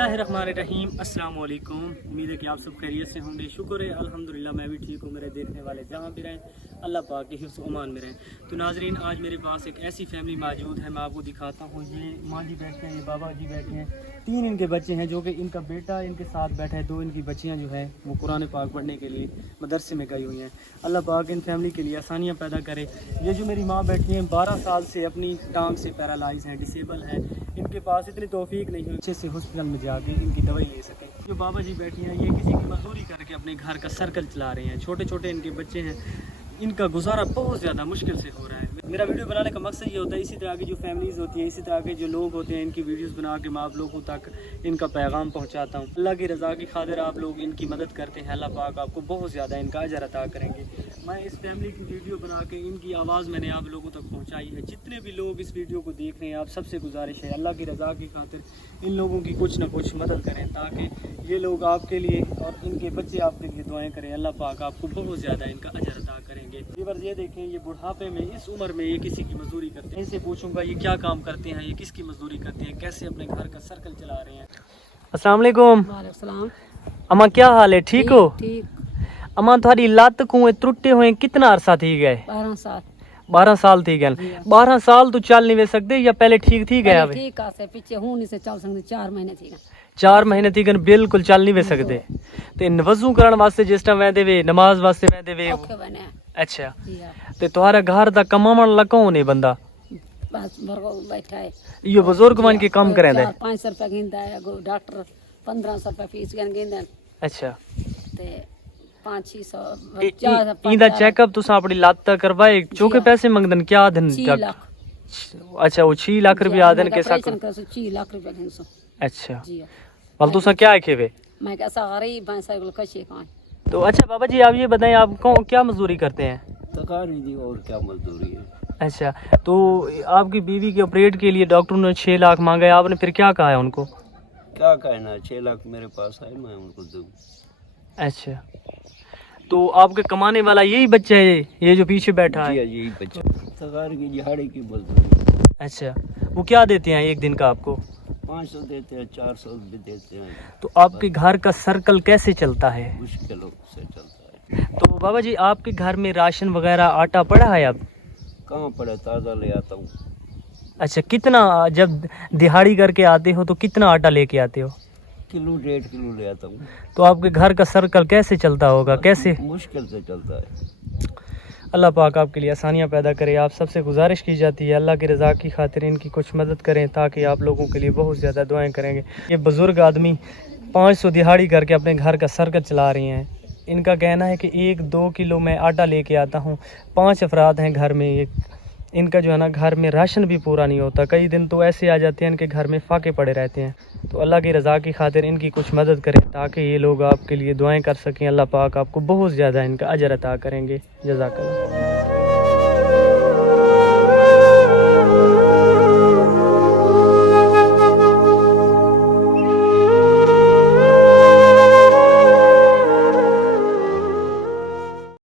बिस्मिल्लाहिर्रहमानिर्रहीम। अस्सलाम वालेकुम। उम्मीद है कि आप सब खैरियत से होंगे। शुक्र है अल्हम्दुलिल्लाह मैं भी ठीक हूँ। मेरे देखने वाले जहाँ भी रहें अल्लाह पाक के हिफ्ज़ अमान में रहें। तो नाजरीन, आज मेरे पास एक ऐसी फैमिली मौजूद है, मैं आपको दिखाता हूँ। ये माँ जी बैठे हैं, ये बाबा जी बैठे हैं, 3 इनके बच्चे हैं, जो कि इनका बेटा इनके साथ बैठा है। 2 इनकी बच्चियाँ जो है वो कुरान पाक पढ़ने के लिए मदरसे में गई हुई हैं। अल्लाह पाक इन फैमिली के लिए आसानियाँ पैदा करे। ये जो मेरी माँ बैठी हैं 12 साल से अपनी टांग से पैरालाइज हैं, डिसेबल हैं। इनके पास इतनी तौफीक नहीं हुई अच्छे से हॉस्पिटल में जाके इनकी दवाई ले सकें। जो बाबा जी बैठी हैं, ये किसी की मजदूरी करके अपने घर का सर्कल चला रहे हैं। छोटे छोटे इनके बच्चे हैं, इनका गुजारा बहुत ज़्यादा मुश्किल से हो रहा है। मेरा वीडियो बनाने का मकसद ये होता है, इसी तरह की जो फैमिलीज़ होती हैं, इसी तरह के जो लोग होते हैं, इनकी वीडियोस बना के मैं आप लोगों तक इनका पैगाम पहुंचाता हूं। अल्लाह की रज़ा की खातिर आप लोग इनकी मदद करते हैं, अल्लाह पाक आपको बहुत ज़्यादा इनका अजर अता करेंगे। मैं इस फैमिली की वीडियो बना के इनकी आवाज़ मैंने आप लोगों तक पहुँचाई है। जितने भी लोग इस वीडियो को देख रहे हैं, आप सबसे गुजारिश है अल्लाह की रज़ा की खातिर इन लोगों की कुछ ना कुछ मदद करें, ताकि ये लोग आपके लिए और इनके बच्चे आपके लिए दुआएं करें। अल्लाह पाक आपको बहुत ज़्यादा इनका अजर अता करेंगे। ये देखें, ये बुढ़ापे में इस उम्र में ये किसी की मजदूरी करते हैं। इनसे पूछूंगा ये क्या काम करते हैं, ये किसकी मजदूरी करते हैं, कैसे अपने घर का सर्कल चला रहे हैं। अस्सलाम वालेकुम। वालेकुम। अम्मा क्या हाल है, ठीक हो? ठीक। अम्मा थोड़ी लत कुएं त्रुटे हुए कितना अरसा थी गए? 12 साल। 12 साल थी गए। 12 साल तो चल नहीं वे सकते या पहले ठीक थी गया? ठीक से पीछे हूं नहीं से चल सकते। 4 महीने थी। 4 महीने थी गन बिल्कुल चल नहीं वे सकते। ते वजू करन वास्ते जिस टाइम वेंदे वे, नमाज वास्ते वेंदे वे। अच्छा, ते तुम्हारा घर दा कमावन लगा होने बंदा बस भरगो बैठा है। ये बुजुर्ग मान के काम करेंदे। 500 रुपया गिनदा है डॉक्टर, 1500 रुपया फीस गिनदे। अच्छा, ते 500-600 इंदा चेकअप तुसा अपनी लत करवाए चोके पैसे मंगदन क्या दिन? 6 लाख। अच्छा, वो 6 लाख रुपया आदन के साथ। 6 लाख रुपया गिनसो। अच्छा जी, वाल तुसा क्या खेवे? मैं कैसा गरीब हैं, सब कशे का। तो अच्छा बाबा जी, आप ये बताएं, आप क्या मजदूरी करते हैं? तकारी दी और क्या मजदूरी है। अच्छा, तो आपकी बीवी के ऑपरेट के लिए डॉक्टर ने 6 लाख मांगा है, आपने फिर क्या कहा है उनको? क्या कहना है, 6 लाख मेरे पास है, मैं उनको दूँ। अच्छा, तो आपके कमाने वाला यही बच्चा है, ये जो पीछे बैठा है? यही बच्चा। तकारी की दिहाड़ी की मजदूरी। अच्छा, वो क्या देते हैं एक दिन का आपको? 500 देते हैं, 400 भी देते हैं। तो आपके घर का सर्कल कैसे चलता है? मुश्किलों से चलता है। तो बाबा जी, आपके घर में राशन वगैरह आटा पड़ा है? अब कहाँ पड़ा, ताज़ा ले आता हूँ। अच्छा, कितना जब दिहाड़ी करके आते हो तो कितना आटा लेके आते हो? किलो 1.5 किलो ले आता हूँ। तो आपके घर का सर्कल कैसे चलता होगा, कैसे? मुश्किल से चलता है। अल्लाह पाक आपके लिए आसानियाँ पैदा करे। आप सबसे गुजारिश की जाती है अल्लाह की रज़ा की खातिर इनकी कुछ मदद करें, ताकि आप लोगों के लिए बहुत ज़्यादा दुआएं करेंगे। ये बुज़ुर्ग आदमी 500 दिहाड़ी करके अपने घर का सर्कल चला रही हैं। इनका कहना है कि 1-2 किलो मैं आटा लेके आता हूँ। 5 अफराद हैं घर में। इनका जो है ना, घर में राशन भी पूरा नहीं होता। कई दिन तो ऐसे आ जाते हैं इनके घर में फाके पड़े रहते हैं। तो अल्लाह की रज़ा की खातिर इनकी कुछ मदद करें, ताकि ये लोग आपके लिए दुआएं कर सकें। अल्लाह पाक आपको बहुत ज़्यादा इनका अजर अता करेंगे। जज़ाकल्लाह।